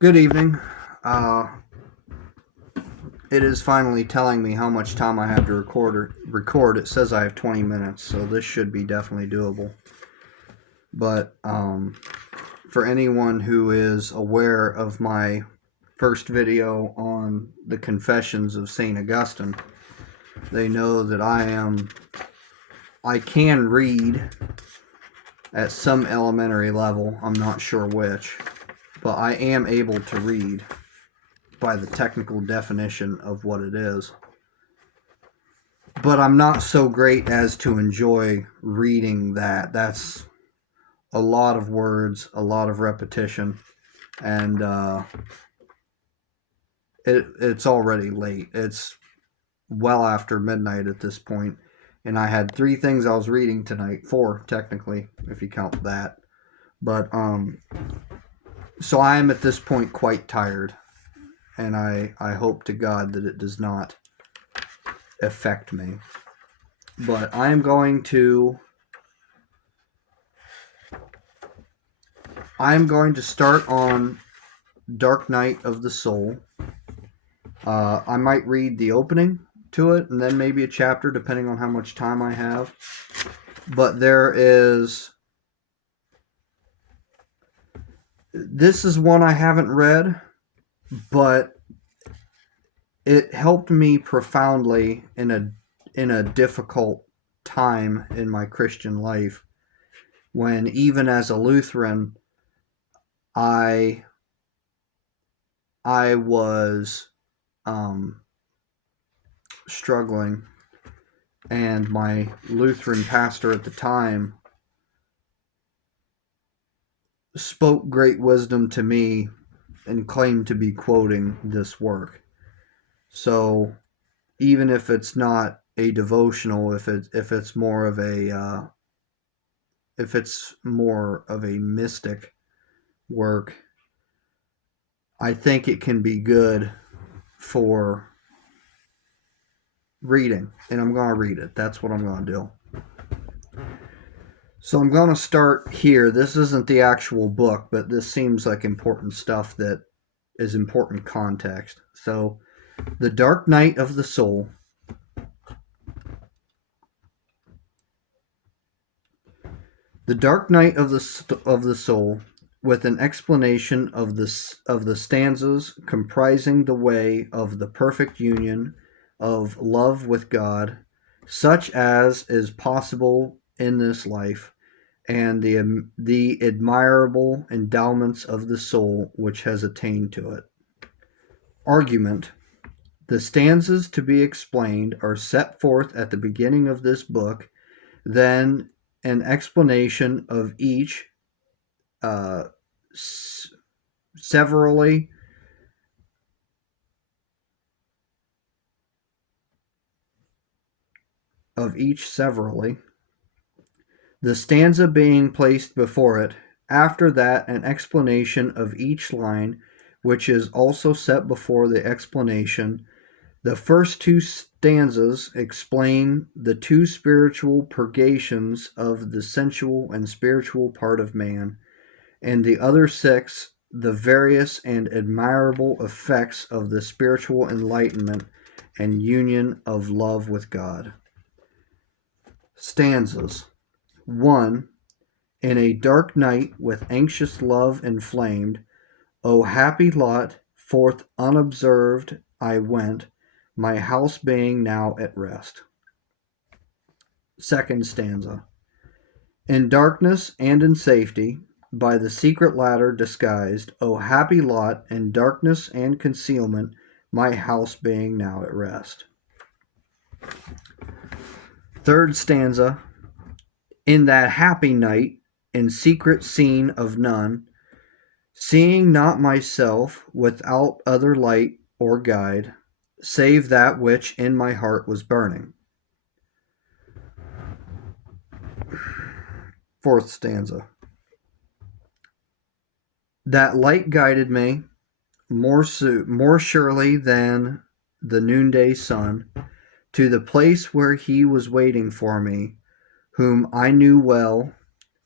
Good evening. Uh, it is finally telling me how much time I have to record. It says I have 20 minutes, so this should be definitely doable. But for anyone who is aware of my first video on the Confessions of St. Augustine, they know that I can read at some elementary level. I'm not sure which, but I am able to read by the technical definition of what it is. But I'm not so great as to enjoy reading that. That's a lot of words, a lot of repetition, and it's already late. It's well after midnight at this point, and I had three things I was reading tonight. Four, technically, if you count that. But so I am at this point quite tired, and I hope to God that it does not affect me. But I'm going to start on Dark Night of the Soul. I might read the opening to it and then maybe a chapter depending on how much time I have. But this is one I haven't read, but it helped me profoundly in a difficult time in my Christian life when even as a Lutheran I was struggling, and my Lutheran pastor at the time spoke great wisdom to me and claimed to be quoting this work. So even if it's not a devotional, if it's more of a mystic work, I think it can be good for reading, and I'm going to read it. That's what I'm going to do. So I'm going to start here. This isn't the actual book, but this seems like important stuff that is important context. So, The Dark Night of the Soul. The Dark Night of the Soul, with an explanation of the stanzas comprising the way of the perfect union of love with God, such as is possible in this life, and the admirable endowments of the soul which has attained to it. Argument. The stanzas to be explained are set forth at the beginning of this book, then an explanation of each uh, severally the stanza being placed before it. After that, an explanation of each line, which is also set before the explanation. The first two stanzas explain the two spiritual purgations of the sensual and spiritual part of man, and the other six the various and admirable effects of the spiritual enlightenment and union of love with God. Stanzas 1. In a dark night with anxious love inflamed, O happy lot, forth unobserved I went, my house being now at rest. Second stanza. In darkness and in safety, by the secret ladder disguised, O happy lot, in darkness and concealment, my house being now at rest. Third stanza. In that happy night, in secret seen of none, seeing not myself without other light or guide, save that which in my heart was burning. Fourth stanza. That light guided me more surely than the noonday sun to the place where he was waiting for me, whom I knew well,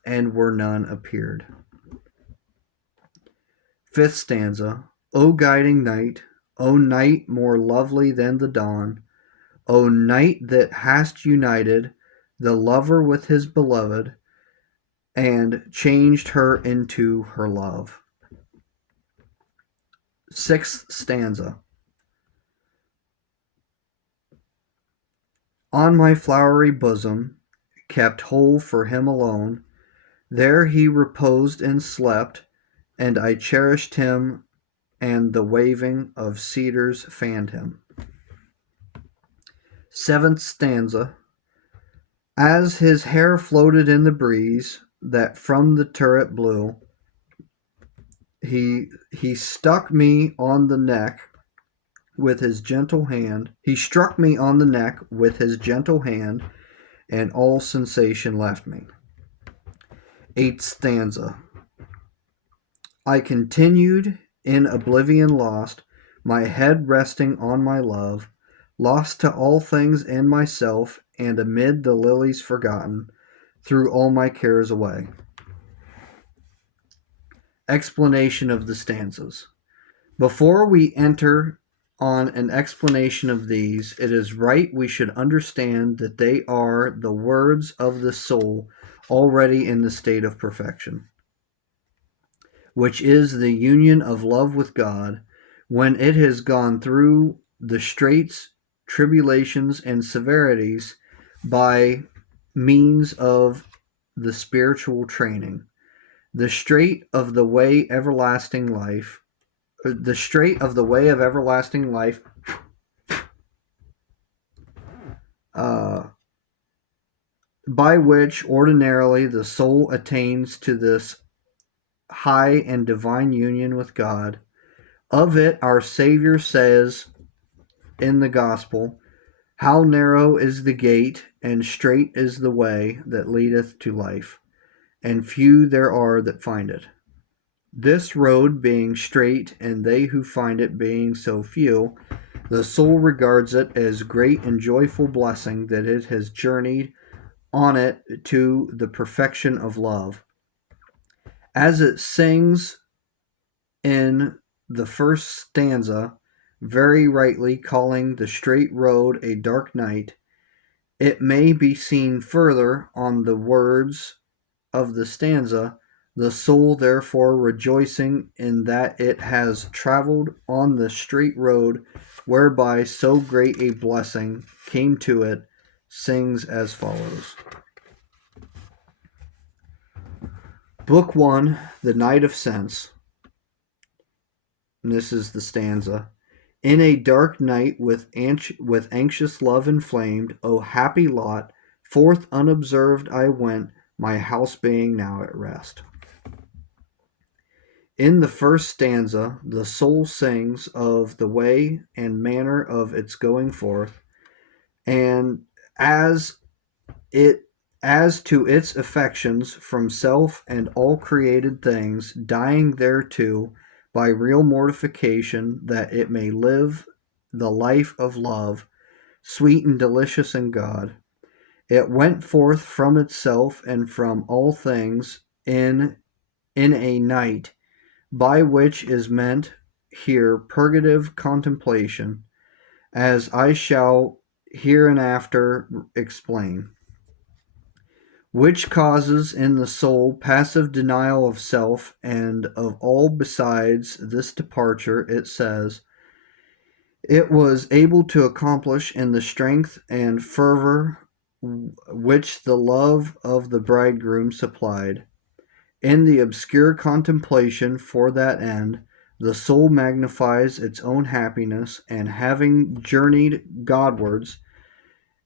and where none appeared. Fifth stanza. O guiding night, O night more lovely than the dawn, O night that hast united the lover with his beloved, and changed her into her love. Sixth stanza. On my flowery bosom, kept whole for him alone, there he reposed and slept, and I cherished him, and the waving of cedars fanned him. Seventh stanza. As his hair floated in the breeze that from the turret blew, he struck me on the neck with his gentle hand. He struck me on the neck with his gentle hand, and all sensation left me. Eighth stanza. I continued in oblivion lost, my head resting on my love, lost to all things and myself, and amid the lilies forgotten, threw all my cares away. Explanation of the stanzas. Before we enter on an explanation of these, it is right we should understand that they are the words of the soul already in the state of perfection, which is the union of love with God, when it has gone through the straits, tribulations, and severities by means of the spiritual training. The strait of the way everlasting life, the strait of the way of everlasting life, by which ordinarily the soul attains to this high and divine union with God. Of it our Savior says in the Gospel, how narrow is the gate, and strait is the way that leadeth to life, and few there are that find it. This road being strait, and they who find it being so few, the soul regards it as great and joyful blessing that it has journeyed on it to the perfection of love. As it sings in the first stanza, very rightly calling the straight road a dark night, it may be seen further on the words of the stanza, the soul therefore rejoicing in that it has travelled on the straight road whereby so great a blessing came to it, sings as follows. Book 1, The Night of Sense. And this is the stanza. In a dark night with anxious love inflamed, O happy lot, forth unobserved I went, my house being now at rest. In the first stanza, the soul sings of the way and manner of its going forth, and as to its affections from self and all created things, dying thereto by real mortification, that it may live the life of love, sweet and delicious in God. It went forth from itself and from all things in a night, by which is meant here purgative contemplation, as I shall hereinafter explain, which causes in the soul passive denial of self and of all besides this departure, it says, it was able to accomplish in the strength and fervor which the love of the bridegroom supplied. In the obscure contemplation for that end, the soul magnifies its own happiness, and having journeyed Godwards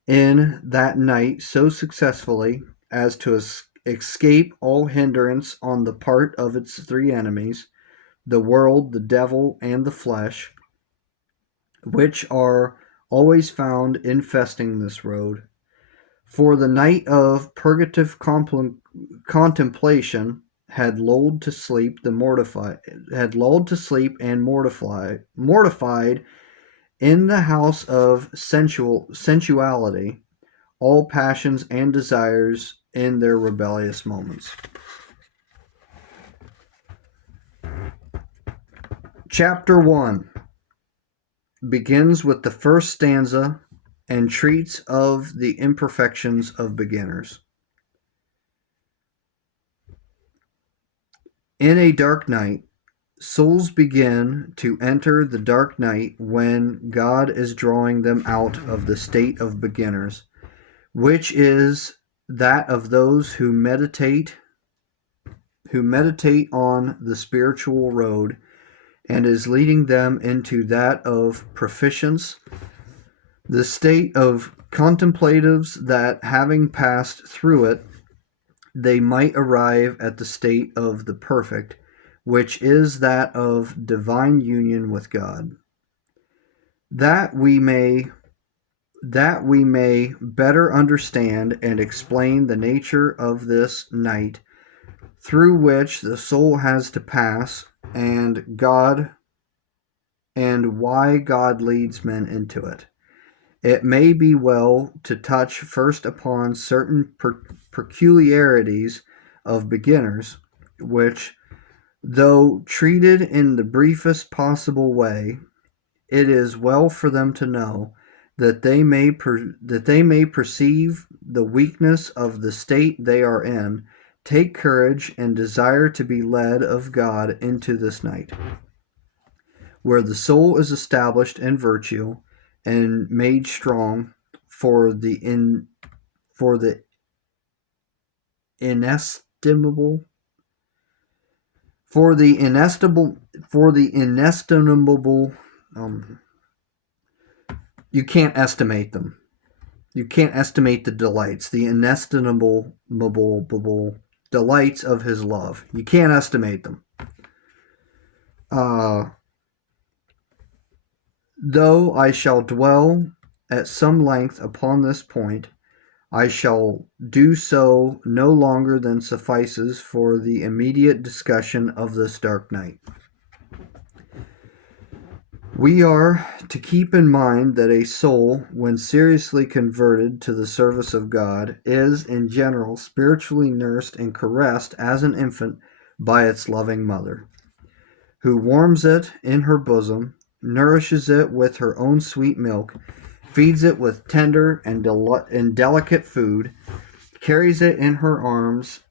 in that night so successfully as to escape all hindrance on the part of its three enemies, the world, the devil, and the flesh, which are always found infesting this road. For the night of purgative contemplation had lulled to sleep and mortified in the house of sensuality all passions and desires in their rebellious moments. Chapter 1 begins with the first stanza and treats of the imperfections of beginners. In a dark night, souls begin to enter the dark night when God is drawing them out of the state of beginners, which is that of those who meditate on the spiritual road, and is leading them into that of proficience, the state of contemplatives that, having passed through it, they might arrive at the state of the perfect, which is that of divine union with God. That we may better understand and explain the nature of this night through which the soul has to pass, and why God leads men into it. It may be well to touch first upon certain peculiarities of beginners, which, though treated in the briefest possible way, it is well for them to know, that they may perceive the weakness of the state they are in, take courage, and desire to be led of God into this night, where the soul is established in virtue and made strong for the inestimable you can't estimate them. You can't estimate the delights, the inestimable delights of his love. You can't estimate them. Though I shall dwell at some length upon this point, I shall do so no longer than suffices for the immediate discussion of this dark night. We are to keep in mind that a soul, when seriously converted to the service of God, is, in general, spiritually nursed and caressed as an infant by its loving mother, who warms it in her bosom, nourishes it with her own sweet milk, feeds it with tender and delicate food, carries it in her arms,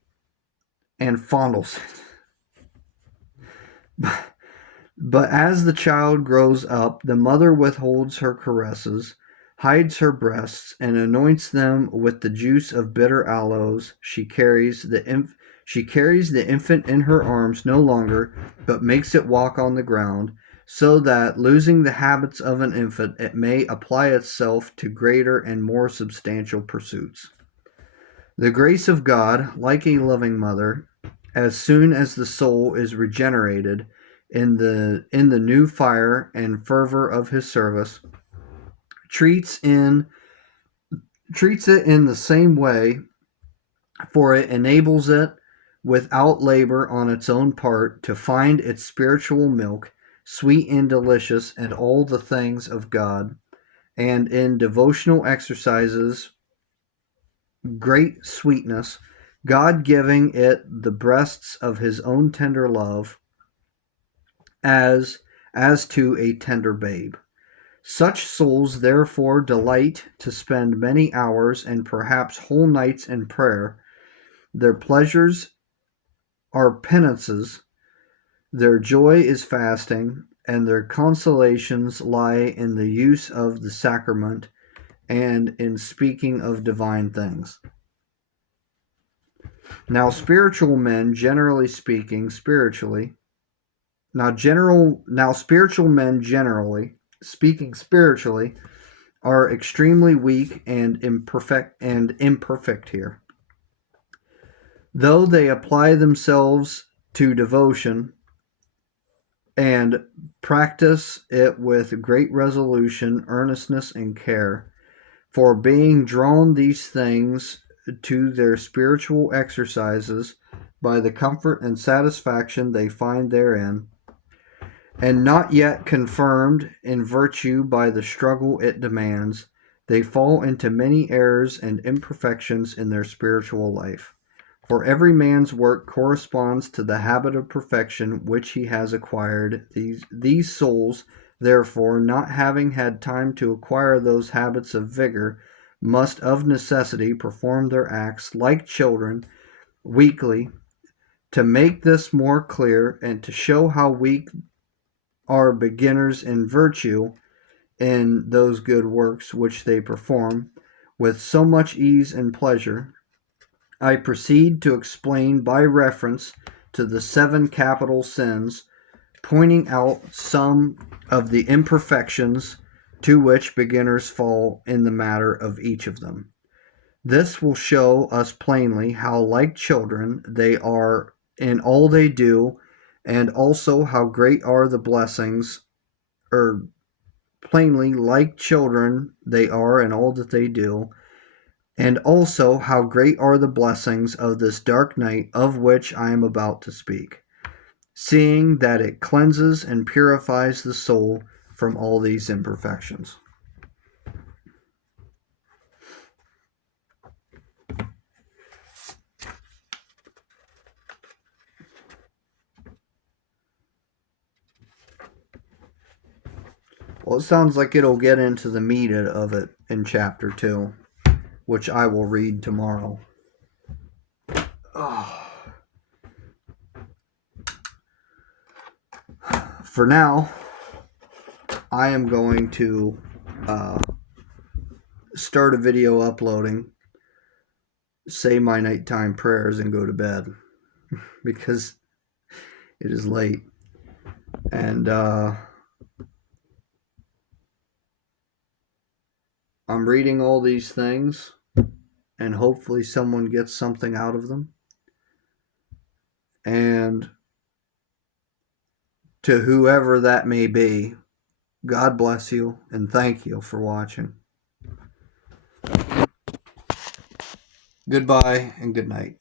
and fondles it. But as the child grows up, the mother withholds her caresses, hides her breasts, and anoints them with the juice of bitter aloes. She carries the infant in her arms no longer, but makes it walk on the ground, so that, losing the habits of an infant, it may apply itself to greater and more substantial pursuits. The grace of God, like a loving mother, as soon as the soul is regenerated in the new fire and fervor of his service, treats it in the same way, for it enables it, without labor on its own part, to find its spiritual milk sweet and delicious in all the things of God, and in devotional exercises great sweetness, God giving it the breasts of his own tender love, as to a tender babe. Such souls therefore delight to spend many hours and perhaps whole nights in prayer. Their pleasures are penances, their joy is fasting, and their consolations lie in the use of the sacrament and in speaking of divine things. Now spiritual men, generally speaking, spiritual men generally speaking spiritually are extremely weak and imperfect here. Though they apply themselves to devotion and practice it with great resolution, earnestness, and care, for being drawn these things to their spiritual exercises by the comfort and satisfaction they find therein, and not yet confirmed in virtue by the struggle it demands, they fall into many errors and imperfections in their spiritual life. For every man's work corresponds to the habit of perfection which he has acquired. These souls, therefore, not having had time to acquire those habits of vigor, must of necessity perform their acts like children weakly. To make this more clear and to show how weak are beginners in virtue in those good works which they perform with so much ease and pleasure, I proceed to explain by reference to the 7 capital sins, pointing out some of the imperfections to which beginners fall in the matter of each of them. This will show us plainly how like children they are in all they do, and also how great are the blessings, or plainly like children they are in all that they do, and also how great are the blessings of this dark night of which I am about to speak, seeing that it cleanses and purifies the soul from all these imperfections. Well, it sounds like it'll get into the meat of it in chapter 2, which I will read tomorrow. For now, I am going to start a video uploading, say my nighttime prayers, and go to bed because it is late. And I'm reading all these things, and hopefully someone gets something out of them. And to whoever that may be, God bless you and thank you for watching. Goodbye and good night.